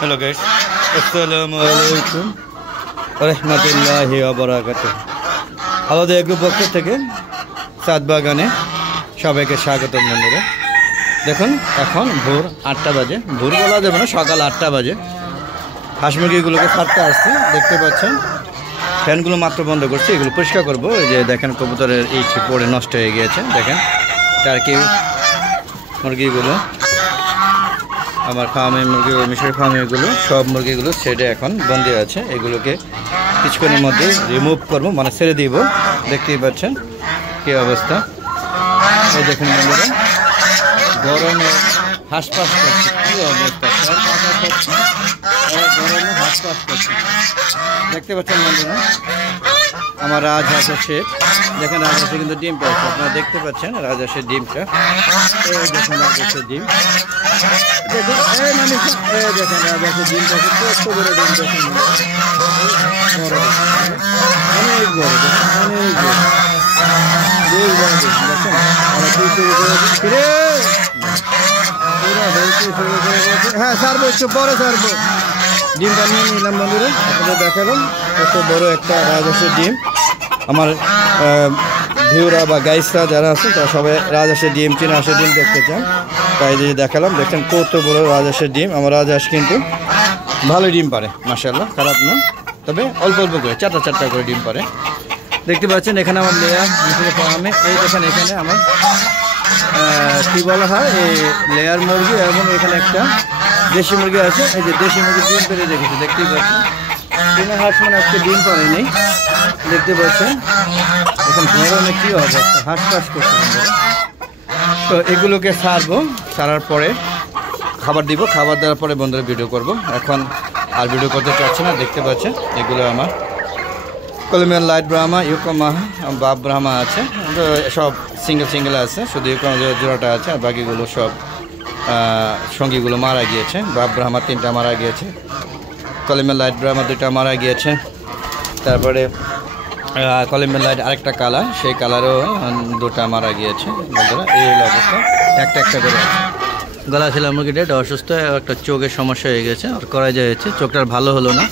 Hello guys, আসসালামু আলাইকুম রাহমাতুল্লাহি ওয়া বারাকাতুহু। আলাদা এগ্রো পক্ষ থেকে সাদ বাগানে সবাইকে স্বাগতম বন্ধুরা। দেখুন এখন ভোর 8টা বাজে, ভোর বলা যাবে না, সকাল 8টা বাজে। হাঁস মুরগিগুলোকে ছাড়তে আসছে, দেখতে পাচ্ছেন। ফ্যানগুলো মাত্র বন্ধ করছি, এগুলো পরিষ্কার করবো। এই যে দেখেন কবুতরের ইচ্ছে পড়ে নষ্ট হয়ে গিয়েছে। দেখেন টার্কি মুরগিগুলো, আমার ফার্মে মুরগি, মিশরের ফার্মেগুলো, সব মুরগিগুলো শেডে এখন বন্দি আছে। এগুলোকে কিছুক্ষণের মধ্যে রিমুভ করবো, মানে ছেড়ে দিব। দেখতেই পাচ্ছেন কী অবস্থা। এই দেখুন বন্ধুরা, গরমে হাঁসফাঁস করছে, কী অবস্থা। গরমে হাঁসফাঁস করছে, দেখতে পাচ্ছেন বন্ধুরা। আমার রাজহাঁসের শেড, দেখেন রাজহাঁসে কিন্তু ডিম পেয়েছে, আপনারা দেখতে পাচ্ছেন রাজহাঁসের ডিমটা। এই দেখুন রাজহাঁসের ডিম, দেখুন এই মানুষ, এই দেখেন রাজহাঁসের ডিম পাচ্ছে, কত বড় ডিম দেখেন, বড় অনেক বড়, অনেক বড়, বেশ বড় ডিম দেখেন। হ্যাঁ ছাড়বো, একটু পরে ছাড়বো। ডিমটা নিয়ে নিলাম বন্ধুরা, আপনাদের দেখালাম কত বড় একটা রাজহাঁসের ডিম। আমার ভিউরা বা গাইসরা যারা আছে তারা সবাই রাজহাঁসের ডিম, চীনা হাঁসের ডিম দেখতে চান, তাই যে দেখালাম। দেখছেন কত বড় রাজহাঁসের ডিম। আমার রাজহাঁস কিন্তু ভালোই ডিম পারে, মাশাআল্লাহ, খারাপ না, তবে অল্প অল্প করে, চারটা চারটা করে ডিম পারে। দেখতে পাচ্ছেন এখানে আমার লেয়ার মিশরের ফার্মে। এই দেখেন এখানে আমার কী বলা হয়, এই লেয়ার মুরগি এবং এখানে একটা দেশি মুরগি আছে। এই যে দেশি মুরগি ডিম পেরে রেখেছে, দেখতেই পাচ্ছেন। চীনা হাঁস মানে আজকে ডিম পারেনি, দেখতে পাচ্ছেন। এখন গরমে কী অবস্থা, হাঁস ফাঁস করছে বন্ধুরা। তো এগুলোকে ছাড়বো, ছাড়ার পরে খাবার দিব, খাবার দেওয়ার পরে বন্ধুরা ভিডিও করব। এখন আর ভিডিও করতে চাচ্ছি না, দেখতে পাচ্ছেন এগুলো আমার কলমিয়ান লাইট ব্রাহ্মা, ইউকোমা বাপ ব্রাহ্মা আছে, সব সিঙ্গেল সিঙ্গেল আছে, শুধু ইউকোমা জোড়াটা আছে, আর বাকিগুলো সব সঙ্গীগুলো মারা গিয়েছে। বাপ ব্রাহ্মা 3টা মারা গিয়েছে, কলমিয়ান লাইট ব্রাহ্মা 2টা মারা গিয়েছে। তারপরে কলমিয়ান লাইট আরেকটা কালার, সেই কালারও 2টা মারা গিয়েছে বন্ধুরা। এই হলো অবস্থা, একটা একটা করে আছে। গলা ছিল মুরগিটা, এটা অসুস্থ, একটা চোখের সমস্যা হয়ে গেছে, আর করা যাচ্ছে, চোখটার ভালো হলো না।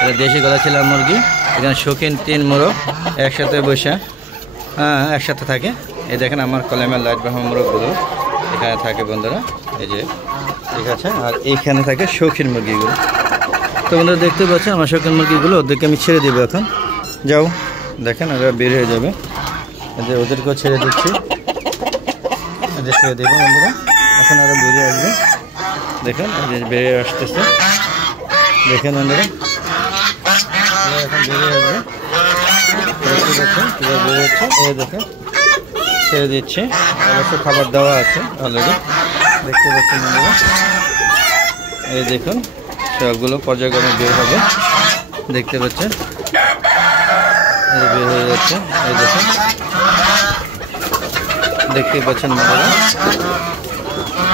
এটা দেশি গলা ছিল মুরগি। এখানে শৌখিন 3 মোরগ একসাথে বসে, একসাথে থাকে। এই দেখেন আমার কলমিয়ান লাইট ব্রাহ্মা মোরগগুলো এখানে থাকে বন্ধুরা, এই যে ঠিক আছে। আর এইখানে থাকে শৌখিন মুরগিগুলো। তো বন্ধুরা দেখতে পাচ্ছেন আমার শৌখিন মুরগিগুলো, ওদেরকে আমি ছেড়ে দেবো এখন। যাও, দেখেন ওরা বের হয়ে যাবে, যে ওদেরকেও ছেড়ে দিচ্ছি, এদের ছেড়ে দেবো বন্ধুরা। এখন আরও বেরিয়ে আসবে, দেখেন এই যে বেরিয়ে আসতেছে, দেখেন বন্ধুরা এখন বেরিয়ে আসবে, দেখতে পাচ্ছেন কীভাবে বেরিয়ে হচ্ছে। এই দেখেন ছেড়ে দিচ্ছি, অবশ্য খাবার দেওয়া আছে অলরেডি, দেখতে পাচ্ছেন বন্ধুরা। এই দেখুন সবগুলো পর্যায়ক্রমে বের হবে, দেখতে পাচ্ছেন বের হয়ে যাচ্ছে। এই দেখুন দেখতেই পাচ্ছেন বন্ধুরা,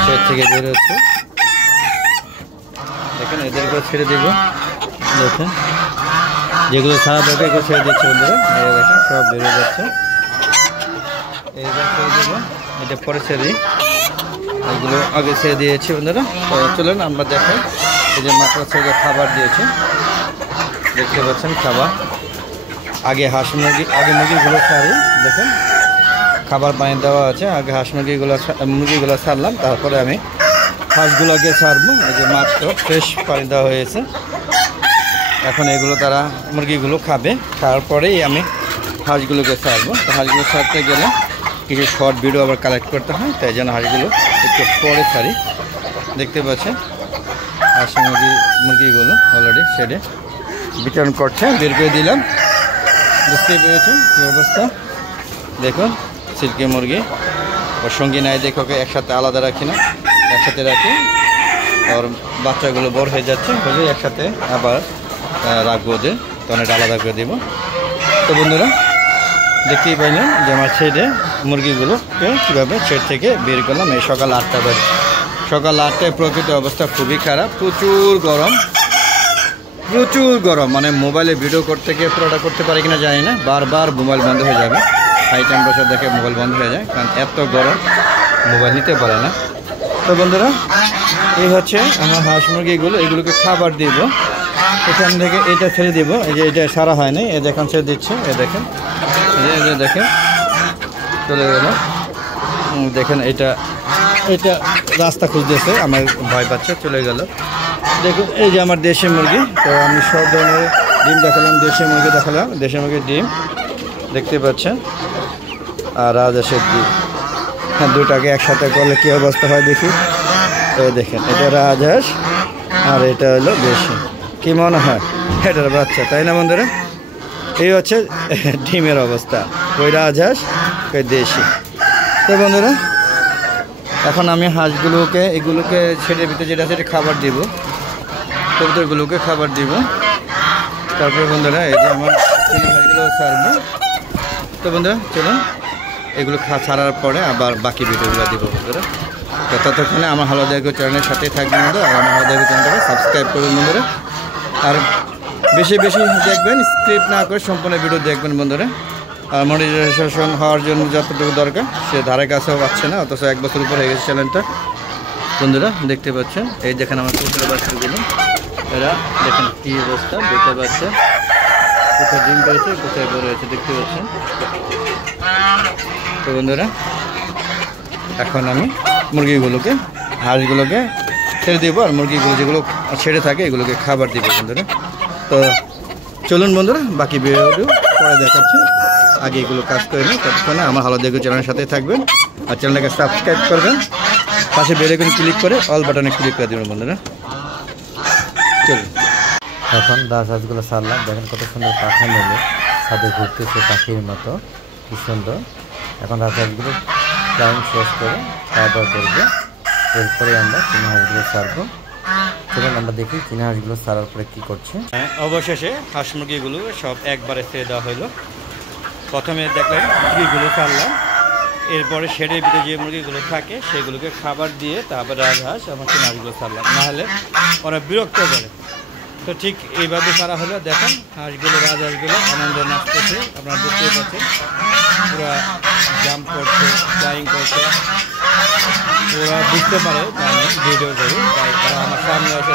শেড থেকে বের হচ্ছে। দেখেন এদেরকেও ছেড়ে দেবো, দেখেন যেগুলো ছাড়া দরকার এগুলো ছেড়ে দিচ্ছে বন্ধুরা। দেখেন সব বের হয়ে যাচ্ছে, এইবার ছেড়ে দেবো, এটা পরে ছেড়ে দিই, এগুলো আগে ছেড়ে দিয়েছি বন্ধুরা। তো চলেন আমরা দেখাই। এই যে মাত্র ছেড়ে খাবার দিয়েছে, দেখতে পাচ্ছেন খাবার। আগে হাঁস মুরগি, আগে মুরগিগুলো ছাড়ি, দেখেন খাবার পানি দেওয়া আছে। আগে হাঁস মুরগিগুলো ছাড়লাম, তারপরে আমি হাঁসগুলোকে ছাড়বো। এই যে মাত্র ফ্রেশ পানি দেওয়া হয়েছে, এখন এগুলো তারা মুরগিগুলো খাবে, খাওয়ার পরেই আমি হাঁসগুলোকে ছাড়বো। তো হাঁসগুলো ছাড়তে গেলে কিছু শর্ট ভিডিও আবার কালেক্ট করতে হয়, তাই জন্য হাঁসগুলো একটু পরে ছাড়ি। দেখতে পাচ্ছেন হাঁস মুরগিগুলো অলরেডি শেডে বিতরণ করছে, বের করে দিলাম। বুঝতেই পেরেছেন কী অবস্থা। দেখুন সিল্কি মুরগি, ওর সঙ্গী নাই দেখে ওকে একসাথে আলাদা রাখি না, একসাথে রাখি। ওর বাচ্চাগুলো বড় হয়ে যাচ্ছে, হলে একসাথে আবার রাখবো, ওদের তখন এটা আলাদা করে দেবো। তো বন্ধুরা দেখতেই পাইলেন যে আমার ছেড়ে মুরগিগুলোকে কীভাবে ছেড় থেকে বের করলাম। এই সকাল 8টা বাজে, সকাল 8টায় প্রকৃত অবস্থা খুবই খারাপ, প্রচুর গরম, প্রচুর গরম। মানে মোবাইলে ভিডিও করতে গিয়ে পুরোটা করতে পারি কিনা জানি না, বারবার মোবাইল বন্ধ হয়ে যাবে, হাই টেম্পারেচার দেখে মোবাইল বন্ধ হয়ে যায়, কারণ এত গরম মোবাইল নিতে পারে না। তো বন্ধুরা এই হচ্ছে আমার হাঁস মুরগিগুলো, এগুলোকে খাবার দিব। এখান থেকে এটা ছেড়ে দিব, এই যে এটা সারা হয়নি, এই দেখেন ছেড়ে দিচ্ছে, এই দেখেন, এই যে দেখেন চলে গেল। দেখেন এটা রাস্তা খুঁজতেছে, আমার ভয় পাচ্ছে, চলে গেল। দেখুন এই যে আমার দেশি মুরগি। তো আমি সব ধরনের ডিম দেখালাম, দেশি মুরগি দেখালাম, দেশি মুরগির ডিম দেখতে পাচ্ছেন, আর রাজহাঁসের ডিম। হ্যাঁ, দুটাকে একসাথে করলে কী অবস্থা হয় দেখি। এই দেখেন এটা রাজহাঁস আর এটা হলো দেশি। কি মনে হয় এটার বাচ্চা, তাই না বন্ধুরা? এই হচ্ছে ডিমের অবস্থা, ওই রাজহাঁস ওই দেশি। তো বন্ধুরা এখন আমি হাঁসগুলোকে এগুলোকে ছেড়ে ভিতরে যেটা সেটা খাবার দিব, কবুতরগুলোকে খাবার দিব। তারপরে বন্ধুরা এই যে আমার হাঁসগুলো ছাড়বো। তো বন্ধুরা চলুন এগুলো ছাড়ার পরে আবার বাকি ভিডিওগুলো দিব বন্ধুরা। তো ততক্ষণে আমার হালো দেখো চ্যানেলের সাথেই থাকবেন বন্ধুরা, আর আমার হালো দেখো চ্যানেলটাকে সাবস্ক্রাইব করবেন বন্ধুরা। আর বেশি বেশি দেখবেন, স্ক্রিপ্ট না করে সম্পূর্ণ ভিডিও দেখবেন বন্ধুরা। আর মনিটাইজেশন হওয়ার জন্য যতটুকু দরকার সে ধারে কাছেও পাচ্ছে না, অথচ 1 বছর উপর হয়ে গেছে চ্যানেলটা বন্ধুরা। দেখতে পাচ্ছেন এই দেখেন আমার কবুতরের বাচ্চাগুলো, এরা দেখেন কী অবস্থা, দেখতে পাচ্ছেন কোথায় ডিম পেয়েছে কোথায় বড় হয়েছে দেখতে পাচ্ছেন। তো বন্ধুরা এখন আমি মুরগিগুলোকে হাঁসগুলোকে ছেড়ে দেবো, আর মুরগিগুলো যেগুলো ছেড়ে থাকে এগুলোকে খাবার দিব বন্ধুরা। তো চলুন বন্ধুরা বাকি ভিডিও পরে দেখাচ্ছি, আগে এগুলো কাজ করে নিই। ততক্ষণে আমার হালো দেখো চ্যানেলের সাথেই থাকবেন, আর চ্যানেলটাকে সাবস্ক্রাইব করবেন, পাশে বেল আইকন ক্লিক করে অল বাটনে ক্লিক করে দেবেন বন্ধুরা। চলুন এখন রাজহাঁসগুলো ছাড়লাম, দেখেন কত সুন্দর পাখা মেলে ছাদে ঘুরতেছে পাখির মতো, কি সুন্দর। এখন রাজহাঁসগুলো ফ্লাইং শেষ করে খাওয়া দাওয়া করবে, এরপরে আমরা চীনা হাঁসগুলো ছাড়বো। চলুন আমরা দেখি চীনা হাঁসগুলো ছাড়ার পরে কী করছে। অবশেষে হাঁস মুরগিগুলো সব একবারে ছেড়ে দেওয়া হলো। প্রথমে দেখলেন মুরগিগুলো ছাড়লাম, এরপরে শেডের ভিতরে যে মুরগিগুলো থাকে সেগুলোকে খাবার দিয়ে তারপরে রাজহাঁস আমার চীনা হাঁসগুলো ছাড়লাম, নাহলে ওরা বিরক্ত করে। তো ঠিক এইভাবে ছাড়া হলো। দেখেন হাঁসগুলো রাজহাঁসগুলো আনন্দে নাচতেছে, আপনারা বুঝতেই পারছেন, পুরো জাম্প করছে, ফ্লাইং করছে। ওরা বুঝতে পারে আমি ভিডিও করি, তাই তারা আমার সামনে এসে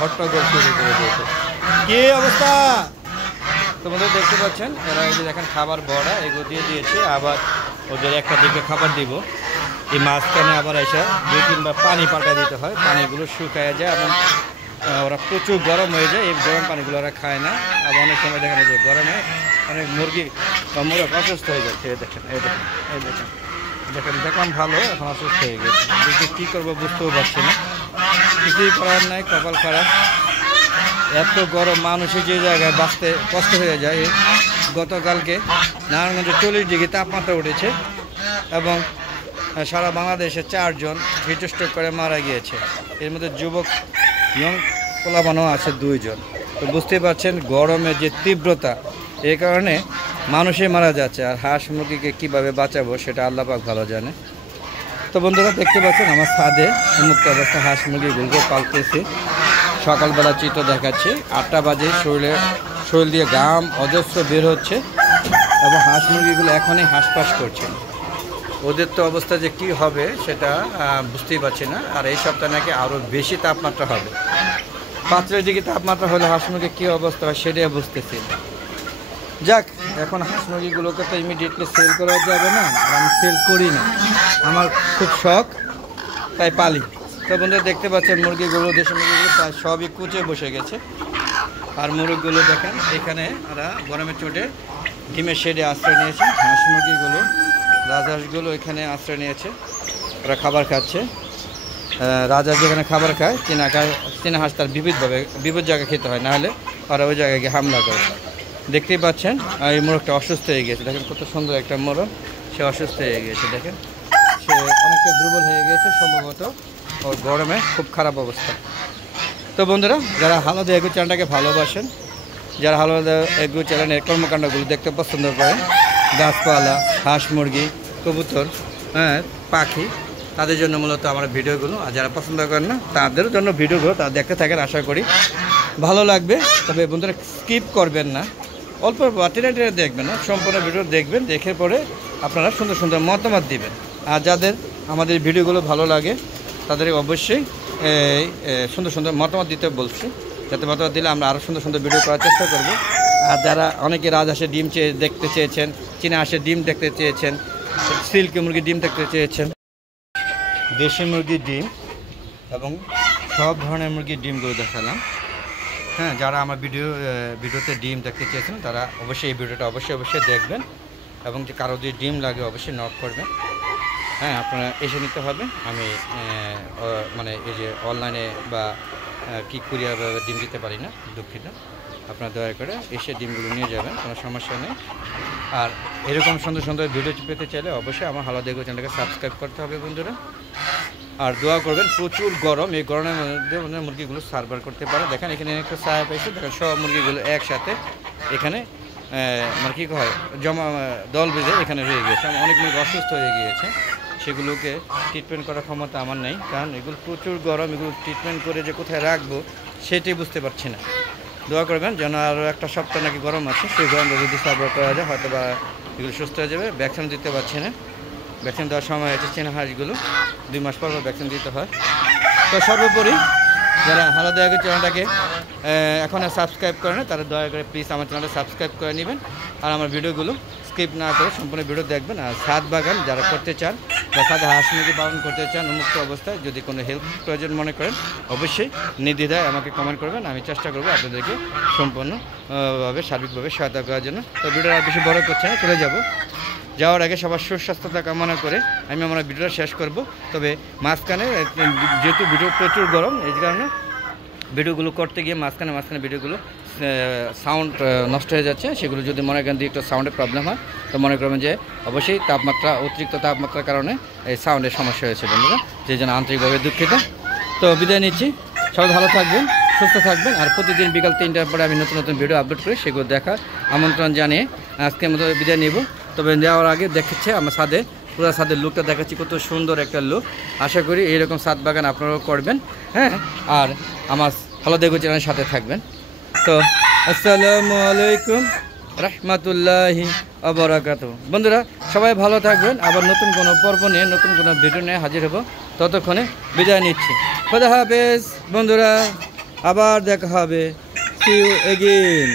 হট্টগোল শুরু করে দিয়েছে। কী অবস্থা তোমাদের দেখতে পাচ্ছেন, এরা এই যে দেখেন খাবার ভরা এগুলো দিয়ে দিয়েছে, আবার ওদের একটা দিকে খাবার দিব। এই মাঝখানে আবার এসে 2-3 বার পানি পাল্টা দিতে হয়, পানিগুলো শুকায় যায় এবং ওরা প্রচুর গরম হয়ে যায়। এই গরম পানিগুলো ওরা খায় না। আবার অনেক সময় দেখেন যে গরমে অনেক মুরগি বা মুরগ অসুস্থ হয়ে যাচ্ছে। দেখেন এই দেখেন এই দেখেন দেখেন দেখলাম ভালো, এখন অসুস্থ হয়ে গেছে। দেখে কী করবো বুঝতেও পারছি না, কিছুই করার নাই, কপাল খারাপ। এত গরম মানুষের যে জায়গায় বাঁচতে কষ্ট হয়ে যায়। গতকালকে নারায়ণগঞ্জে 40 ডিগ্রি তাপমাত্রা উঠেছে এবং সারা বাংলাদেশে 4 জন হিট স্ট্রোক করে মারা গিয়েছে। এর মধ্যে যুবক ইয়ং পোলাপানও আছে 2 জন। তো বুঝতেই পারছেন গরমের যে তীব্রতা, এই কারণে মানুষই মারা যাচ্ছে। আর হাঁস মুরগিকে কীভাবে বাঁচাবো সেটা আল্লাহ পাক ভালো জানে। তো বন্ধুরা দেখতে পাচ্ছেন আমার ছাদে উন্মুক্ত অবস্থা হাঁস মুরগিগুলোকে পালতেছি। সকালবেলা চিত্র দেখাচ্ছি, 8টা বাজে, শরীর দিয়ে ঘাম অজস্র বের হচ্ছে এবং হাঁস মুরগিগুলো এখনই হাঁসফাঁস করছে। ওদের তো অবস্থা যে কি হবে সেটা বুঝতেই পারছি না। আর এই সপ্তাহে নাকি আরও বেশি তাপমাত্রা হবে, 45 ডিগ্রি তাপমাত্রা হলে হাঁস মুরগির কী অবস্থা হয় সেটাই বুঝতেছি। যাক, এখন হাঁস মুরগিগুলোকে তো ইমিডিয়েটলি সেল করা যাবে না, আর আমি সেল করি না, আমার খুব শখ তাই পালি। তো বন্ধুরা দেখতে পাচ্ছেন মুরগিগুলো, দেশি মুরগিগুলো প্রায় সবই কুচে বসে গেছে। আর মুরগিগুলো দেখেন এখানে ওরা গরমের চোটে ডিমের শেডে আশ্রয় নিয়েছে। হাঁস মুরগিগুলো রাজহাঁসগুলো এখানে আশ্রয় নিয়েছে, ওরা খাবার খাচ্ছে। রাজহাঁস যেখানে খাবার খায়, চীনা হাঁস তার বিপদ জায়গায় খেতে হয়, নাহলে ওরা ওই জায়গায় গিয়ে হামলা করে। দেখতেই পাচ্ছেন এই মোরগটা অসুস্থ হয়ে গেছে। দেখেন কত সুন্দর একটা মোরগ, সে অসুস্থ হয়ে গেছে। দেখেন সে অনেকটা দুর্বল হয়ে গেছে, সম্ভবত ওর গরমে খুব খারাপ অবস্থা। তো বন্ধুরা যারা হালো এগ্রো চ্যানেলটাকে ভালোবাসেন, যারা হালো এগ্রো চ্যানেলের কর্মকাণ্ডগুলো দেখতে পছন্দ করেন, গাছপালা, হাঁস মুরগি, কবুতর, পাখি, তাদের জন্য মূলত আমার ভিডিওগুলো। আর যারা পছন্দ করেন না তাদের জন্য ভিডিওগুলো তারা দেখতে থাকেন, আশা করি ভালো লাগবে। তবে বন্ধুরা স্কিপ করবেন না, অল্প টেনে দেখবেন না, সম্পূর্ণ ভিডিও দেখবেন, দেখে পরে আপনারা সুন্দর সুন্দর মতামত দিবেন। আর যাদের আমাদের ভিডিওগুলো ভালো লাগে তাদের অবশ্যই সুন্দর সুন্দর মতামত দিতে বলছি, যাতে মতামত দিলে আমরা আরও সুন্দর সুন্দর ভিডিও করার চেষ্টা করব। আর যারা অনেকে রাজহাঁসের ডিম দেখতে চেয়েছেন, চীনা হাঁসের ডিম দেখতে চেয়েছেন, সিল্কি মুরগির ডিম দেখতে চেয়েছেন, দেশি মুরগির ডিম এবং সব ধরনের মুরগির ডিমগুলো দেখালাম। হ্যাঁ, যারা আমার ভিডিওতে ডিম দেখতে চেয়েছেন তারা অবশ্যই এই ভিডিওটা অবশ্যই দেখবেন, এবং যে কারো যদি ডিম লাগে অবশ্যই নক করবেন। হ্যাঁ, আপনারা এসে নিতে হবে। আমি মানে এই যে অনলাইনে বা কি কুরিয়ার ডিম দিতে পারি না, দুঃখিত। আপনারা দয়া করে এসে ডিমগুলো নিয়ে যাবেন, কোনো সমস্যা নেই। আর এরকম সুন্দর সুন্দর ভিডিও পেতে চাইলে অবশ্যই আমার হালাল এগ্রো চ্যানেলটাকে সাবস্ক্রাইব করতে হবে বন্ধুরা। আর দোয়া করবেন, প্রচুর গরম, এই গরমের মধ্যে মুরগিগুলো সার্ভার করতে পারে। দেখেন এখানে একটা ছায়া পাইছে, দেখেন সব মুরগিগুলো একসাথে এখানে মানে কী হয় জমা দল বেঁধে এখানে রয়ে গিয়েছে। অনেক মুরগি অসুস্থ হয়ে গিয়েছে, সেগুলোকে ট্রিটমেন্ট করার ক্ষমতা আমার নেই, কারণ এগুলো প্রচুর গরম। এগুলো ট্রিটমেন্ট করে যে কোথায় রাখবো সেটাই বুঝতে পারছি না। দোয়া করবেন যেন আরও একটা সপ্তাহ নাকি গরম আছে, সেই গরমটা যদি সার্ভার করা যায় হয়তো বা এগুলো সুস্থ হয়ে যাবে। ভ্যাকসিন দিতে পারছি না, ভ্যাকসিন দেওয়ার সময় আছে চীনা হাঁসগুলো 2 মাস পর ভ্যাকসিন দিতে হয়। তো সর্বোপরি যারা হালাল এগ্রো চ্যানেলটাকে এখন সাবস্ক্রাইব করে না, তারা দয়া করে প্লিজ আমার চ্যানেলটা সাবস্ক্রাইব করে নেবেন। আর আমার ভিডিওগুলো স্কিপ না করে সম্পূর্ণ ভিডিও দেখবেন। আর ছাদ বাগান যারা করতে চান বা ছাদে হাঁস মুরগি পালন করতে চান উন্মুক্ত অবস্থায়, যদি কোনো হেল্প প্রয়োজন মনে করেন অবশ্যই নির্দ্বিধায় আমাকে কমেন্ট করবেন। আমি চেষ্টা করবো আপনাদেরকে সম্পূর্ণভাবে সার্বিকভাবে সহায়তা করার জন্য। তো ভিডিওটা আর বেশি বড় করছে না, চলে যাব। যাওয়ার আগে সবার সুস্বাস্থ্যতা কামনা করে আমি আমার ভিডিওটা শেষ করব। তবে মাঝখানে যেহেতু ভিডিও প্রচুর গরম, এই কারণে ভিডিওগুলো করতে গিয়ে মাঝখানে ভিডিওগুলো সাউন্ড নষ্ট হয়ে যাচ্ছে। সেগুলো যদি মনে করেন একটু সাউন্ডের প্রবলেম হয় তো মনে করবেন যে অবশ্যই অতিরিক্ত তাপমাত্রার কারণে এই সাউন্ডের সমস্যা হয়েছে বন্ধুরা, যে জন্য আন্তরিকভাবে দুঃখিত। তো বিদায় নিচ্ছি, সবাই ভালো থাকবেন, সুস্থ থাকবেন। আর প্রতিদিন বিকাল 3টার পরে আমি নতুন নতুন ভিডিও আপলোড করি, সেগুলো দেখার আমন্ত্রণ জানিয়ে আজকের মতো বিদায় নিব। তবে যাওয়ার আগে দেখাচ্ছে আমার পুরো ছাদের লুকটা দেখাচ্ছি, কত সুন্দর একটা লুক। আশা করি এইরকম ছাদ বাগান আপনারাও করবেন। হ্যাঁ, আর আমার হালাল এগ্রো চ্যানেলের সাথে থাকবেন। তো আসসালামু আলাইকুম রাহমাতুল্লাহি ওয়া বারাকাতুহু। বন্ধুরা সবাই ভালো থাকবেন। আবার নতুন কোনো পর্ব নিয়ে নতুন কোনো ভিডিও নিয়ে হাজির হব। ততক্ষণে বিদায় নিচ্ছি। খোদা হাফেজ বন্ধুরা, আবার দেখা হবে। See you again.